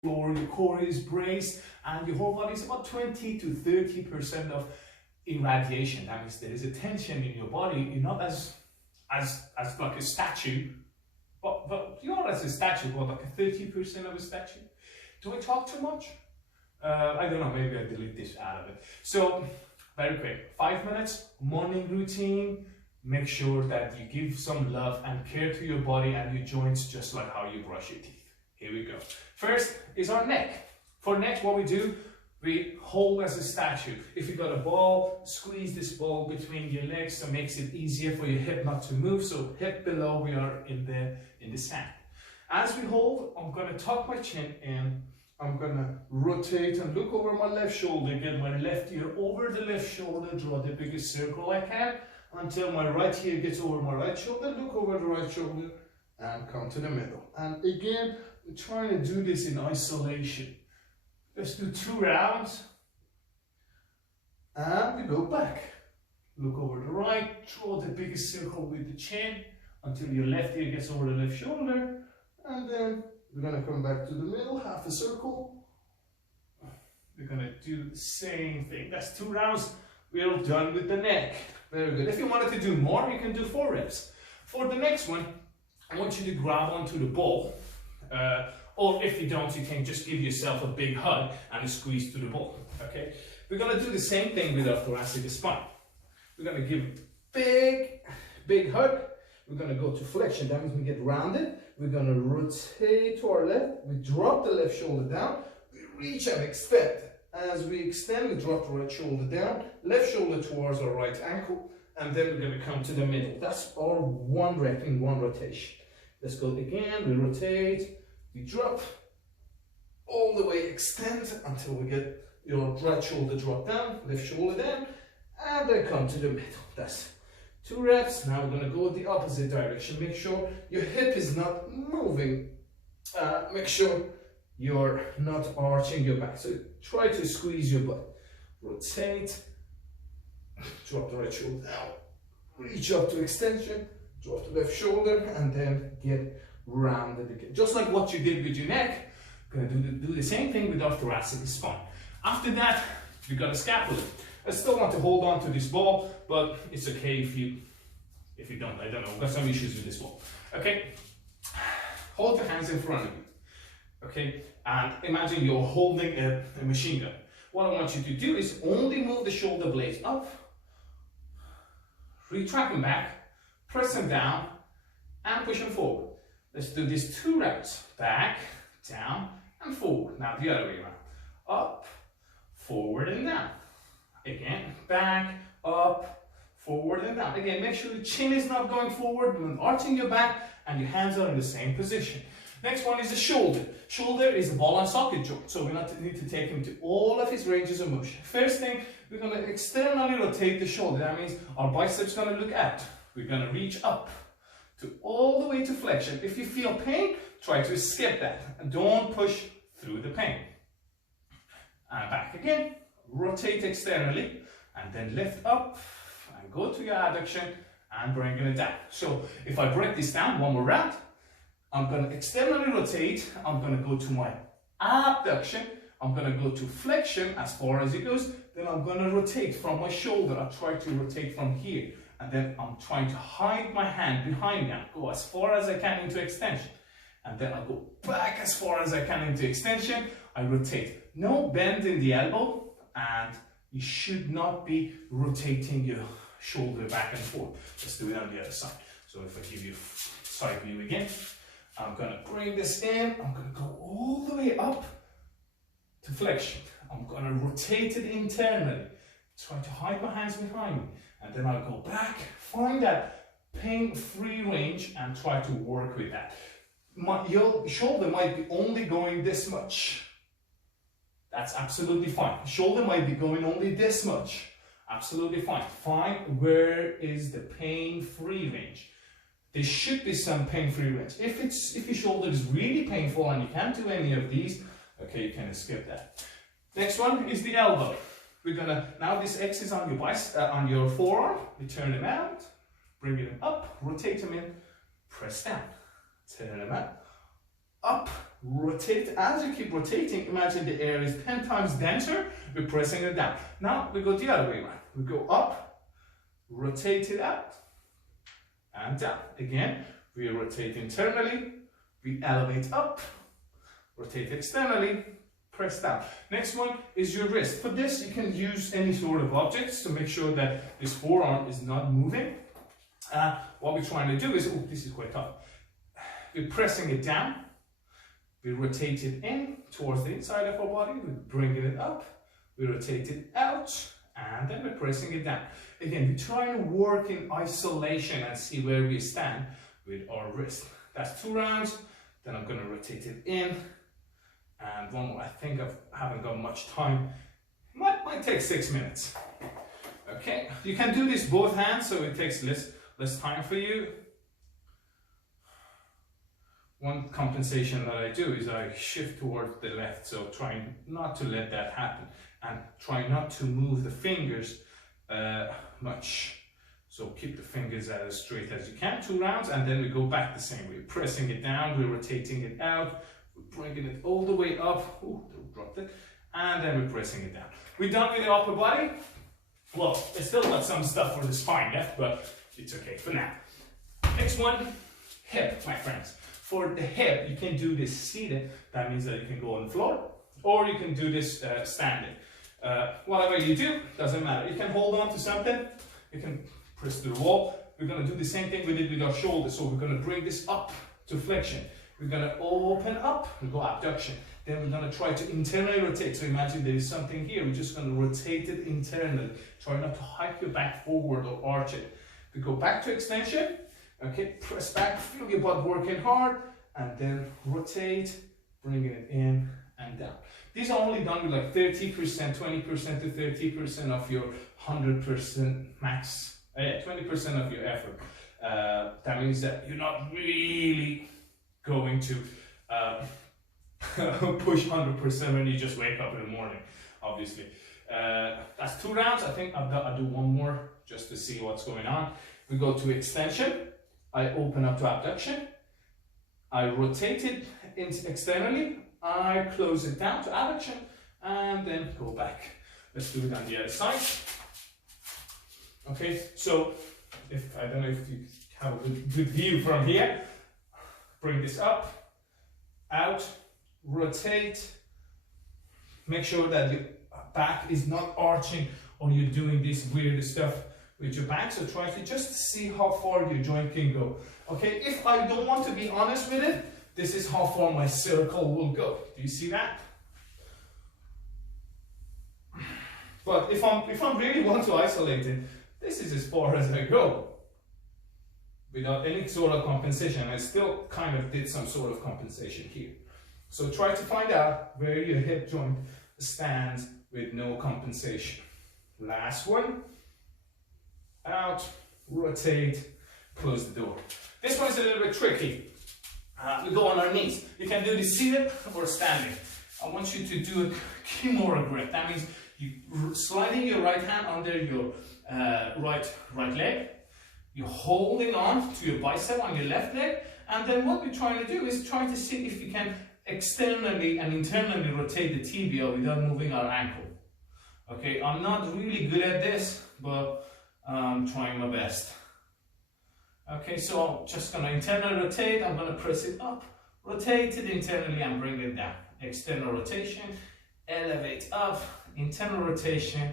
floor, your core is braced, and your whole body is about 20 to 30% of irradiation. That means there is a tension in your body. You're not as like a statue, but you're not as a statue, but like a 30% of a statue. Do I talk too much? I don't know, maybe I delete this out of it. So, very quick, 5 minutes, morning routine. Make sure that you give some love and care to your body and your joints, just like how you brush your teeth. Here we go. First is our neck. For neck, what we do, we hold as a statue. If you got a ball, squeeze this ball between your legs, so it makes it easier for your hip not to move. So hip below, we are in the sand. As we hold, I'm gonna tuck my chin in. I'm gonna rotate and look over my left shoulder, get my left ear over the left shoulder, draw the biggest circle I can until my right ear gets over my right shoulder, look over the right shoulder and come to the middle. And again, we're trying to do this in isolation. Let's do 2 rounds. And we go back. Look over the right, draw the biggest circle with the chin until your left ear gets over the left shoulder. And then we're gonna come back to the middle, half a circle. We're gonna do the same thing. That's 2 rounds. We're done with the neck. Very good. If you wanted to do more, you can do 4 reps. For the next one, I want you to grab onto the ball. Or if you don't, you can just give yourself a big hug and squeeze to the ball. Okay? We're gonna do the same thing with our thoracic spine. We're gonna give a big hug. We're gonna go to flexion. That means we get rounded. We're gonna rotate to our left. We drop the left shoulder down. We reach and extend. As we extend, we drop the right shoulder down. Left shoulder towards our right ankle. And then we're gonna come to the middle. That's our 1 rep in 1 rotation. Let's go again. We rotate. We drop. All the way extend until we get your right shoulder drop down. Left shoulder down. And then come to the middle. That's 2 reps. Now we're going to go the opposite direction. Make sure your hip is not moving. Make sure you're not arching your back. So try to squeeze your butt. Rotate. Drop the right shoulder down. Reach up to extension. Drop the left shoulder and then get rounded again. Just like what you did with your neck. We're going to do the same thing with our thoracic spine. After that, we got a scapula. I still want to hold on to this ball, but it's okay if you don't. I don't know, I've got some issues with this ball. Okay, hold your hands in front of you. Okay, and imagine you're holding a machine gun. What I want you to do is only move the shoulder blades up, retract them back, press them down, and push them forward. Let's do this 2 rounds. Back, down, and forward. Now the other way around. Up, forward, and down. Again, back, up, forward, and down. Again, make sure the chin is not going forward when arching your back and your hands are in the same position. Next one is the shoulder. Shoulder is a ball and socket joint, so we need to take him to all of his ranges of motion. First thing, we're going to externally rotate the shoulder. That means our biceps are going to look out. We're going to reach up to all the way to flexion. If you feel pain, try to skip that and don't push through the pain. And back again. Rotate externally and then lift up and go to your adduction and bring it down. So if I break this down 1 more round, I'm going to externally rotate, I'm going to go to my abduction, I'm going to go to flexion as far as it goes, then I'm going to rotate from my shoulder. I try to rotate from here and then I'm trying to hide my hand behind me and go as far as I can into extension. And then I go back as far as I can into extension. I rotate. No bend in the elbow. And you should not be rotating your shoulder back and forth. Let's do it on the other side. So if I give you side view again, I'm going to bring this in. I'm going to go all the way up to flexion. I'm going to rotate it internally. Try to hide my hands behind me. And then I'll go back, find that pain-free range and try to work with that. Your shoulder might be only going this much. That's absolutely fine. Shoulder might be going only this much. Absolutely fine. Find where is the pain-free range. There should be some pain-free range. If your shoulder is really painful and you can't do any of these, okay, you can skip that. Next one is the elbow. We're gonna, now this X is on your forearm. We turn them out, bring them up, rotate them in, press down, turn them out, up, rotate. As you keep rotating, imagine the air is 10 times denser, we're pressing it down. Now we go the other way around. We go up, rotate it out, and down. Again, we rotate internally, we elevate up, rotate externally, press down. Next one is your wrist. For this, you can use any sort of objects to make sure that this forearm is not moving. What we're trying to do is, oh, this is quite tough. We're pressing it down, we rotate it in towards the inside of our body, we bring it up, we rotate it out, and then we're pressing it down. Again, we try to work in isolation and see where we stand with our wrist. That's 2 rounds. Then I'm going to rotate it in, and one more. I think I haven't got much time. Might take 6 minutes. Okay, you can do this both hands, so it takes less time for you. One compensation that I do is I shift towards the left, so trying not to let that happen, and try not to move the fingers much. So keep the fingers as straight as you can. 2 rounds, and then we go back the same way. Pressing it down, we're rotating it out, we're bringing it all the way up. Ooh, dropped it. And then we're pressing it down. We're done with the upper body. Well, I still got some stuff for the spine left, but it's okay for now. Next one, hip, my friends. For the hip, you can do this seated. That means that you can go on the floor, or you can do this standing. Whatever you do, doesn't matter. You can hold on to something. You can press to the wall. We're going to do the same thing we did with our shoulders. So we're going to bring this up to flexion. We're going to open up, we go abduction. Then we're going to try to internally rotate. So imagine there is something here. We're just going to rotate it internally. Try not to hike your back forward or arch it. We go back to extension. Okay, press back, feel your butt working hard, and then rotate, bringing it in and down. These are only done with like 30%, 20% to 30% of your 100% max, 20% of your effort. That means that you're not really going to push 100% when you just wake up in the morning, obviously. That's 2 rounds. I think I'll do one more just to see what's going on. We go to extension. I open up to abduction, I rotate it externally, I close it down to abduction, and then go back. Let's do it on the other side. Okay, so I don't know if you have a good view from here. Bring this up, out, rotate. Make sure that the back is not arching or you're doing this weird stuff with your back. So try to just see how far your joint can go. Okay, if I don't want to be honest with it, this is how far my circle will go. Do you see that? But if I really want to isolate it, this is as far as I go. Without any sort of compensation. I still kind of did some sort of compensation here. So try to find out where your hip joint stands with no compensation. Last one. Out, rotate, close the door. This one is a little bit tricky. We go on our knees. You can do this seated or standing. I want you to do a Kimura grip. That means you sliding your right hand under your right leg. You're holding on to your bicep on your left leg, and then what we're trying to do is try to see if you can externally and internally rotate the tibia without moving our ankle. Okay, I'm not really good at this, but I'm trying my best. Okay, so I'm just gonna internally rotate, I'm gonna press it up, rotate it internally and bring it down. External rotation, elevate up, internal rotation,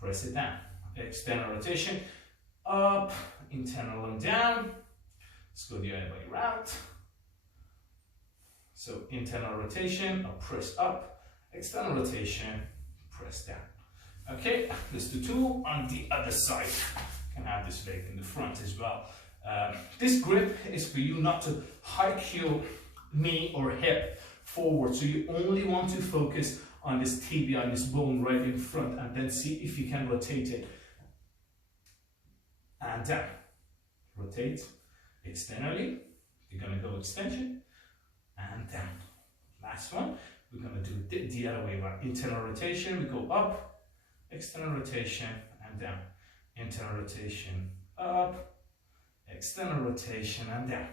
press it down. External rotation, up, internal and down. Let's go the other way around. So internal rotation, I'll press up, external rotation, press down. Okay, let's do 2 on the other side. You can have this leg in the front as well. This grip is for you not to hike your knee or hip forward. So you only want to focus on this tibia, on this bone right in front, and then see if you can rotate it. And down. Rotate externally. You're going to go extension and down. Last one. We're going to do the other way around. Internal rotation. We go up. External rotation and down. Internal rotation up. External rotation and down.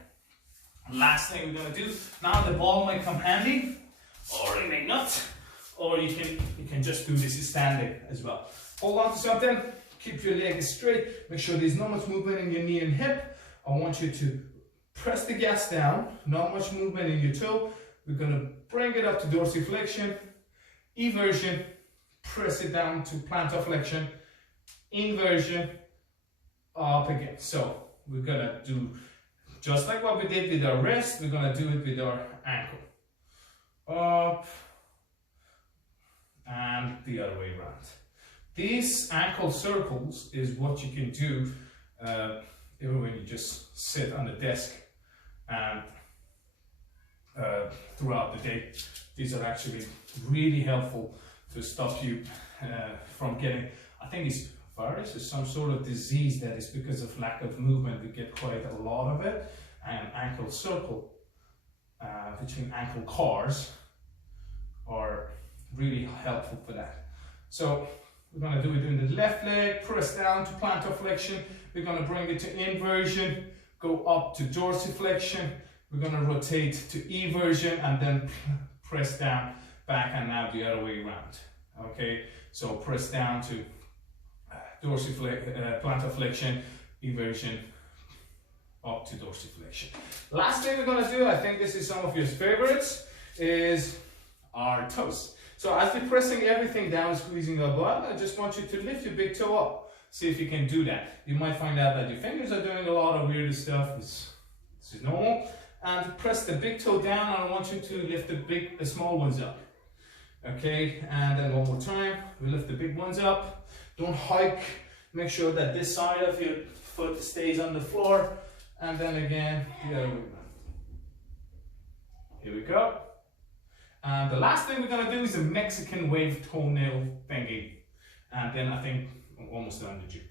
Last thing we're gonna do, now the ball might come handy, or it may not, or you can just do this standing as well. Hold on to something, keep your leg straight, make sure there's not much movement in your knee and hip. I want you to press the gas down, not much movement in your toe. We're gonna bring it up to dorsiflexion, eversion, press it down to plantar flexion, inversion, up again. So we're gonna do just like what we did with our wrist, we're gonna do it with our ankle. Up and the other way around. These ankle circles is what you can do even when you just sit on the desk and throughout the day. These are actually really helpful to stop you from getting, I think it's virus is some sort of disease that is because of lack of movement. We get quite a lot of it, and ankle circle between ankle cars are really helpful for that. So we're going to do it in the left leg, press down to plantar flexion. We're going to bring it to inversion, go up to dorsiflexion. We're going to rotate to eversion and then press down back, and now the other way around. Okay, so press down to plantar flexion, eversion, up to dorsiflexion. Last thing we're going to do, I think this is some of your favorites, is our toes. So as we're pressing everything down, squeezing our butt, I just want you to lift your big toe up. See if you can do that. You might find out that your fingers are doing a lot of weird stuff. This is normal. And press the big toe down, and I want you to lift the small ones up. Okay, and then one more time, we lift the big ones up. Don't hike. Make sure that this side of your foot stays on the floor. And then again, the other way around. Here we go. And the last thing we're going to do is a Mexican wave toenail thingy. And then I think I'm almost done with you.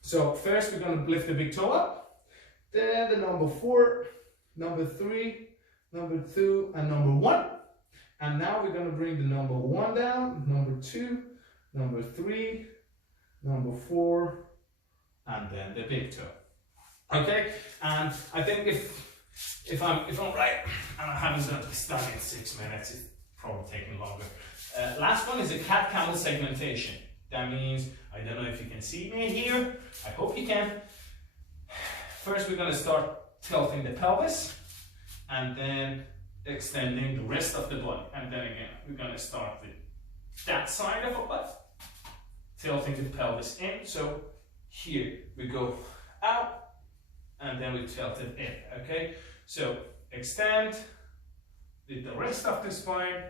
So first we're going to lift the big toe up. Then the number 4, number 3, number 2, and number 1. And now we're going to bring the number 1 down, number 2, number 3, number 4, and then the big toe. Okay, and I think if I'm right, and I haven't done this done in 6 minutes, it's probably taking longer. Last one is a cat-camel segmentation. That means, I don't know if you can see me here, I hope you can. First we're going to start tilting the pelvis, and then extending the rest of the body. And then again, we're going to start with that side of our butt, tilting the pelvis in. So here we go out, and then we tilt it in. Okay, so extend with the rest of the spine,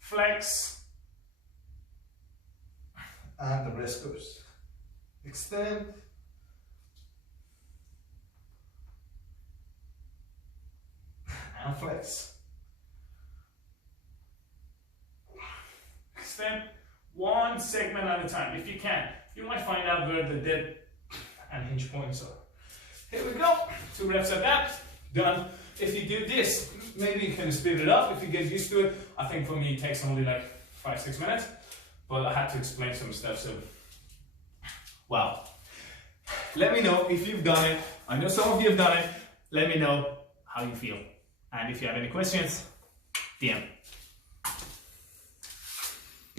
flex, and the rest goes. Extend, and flex. Extend one segment at a time if you can. You might find out where the dead and hinge points are. Here we go. 2 reps of that. Done. If you do this, maybe you can speed it up if you get used to it. I think for me it takes only like 5-6 minutes, but I had to explain some stuff, so wow. Let me know if you've done it. I know some of you have done it. Let me know how you feel. And if you have any questions, DM.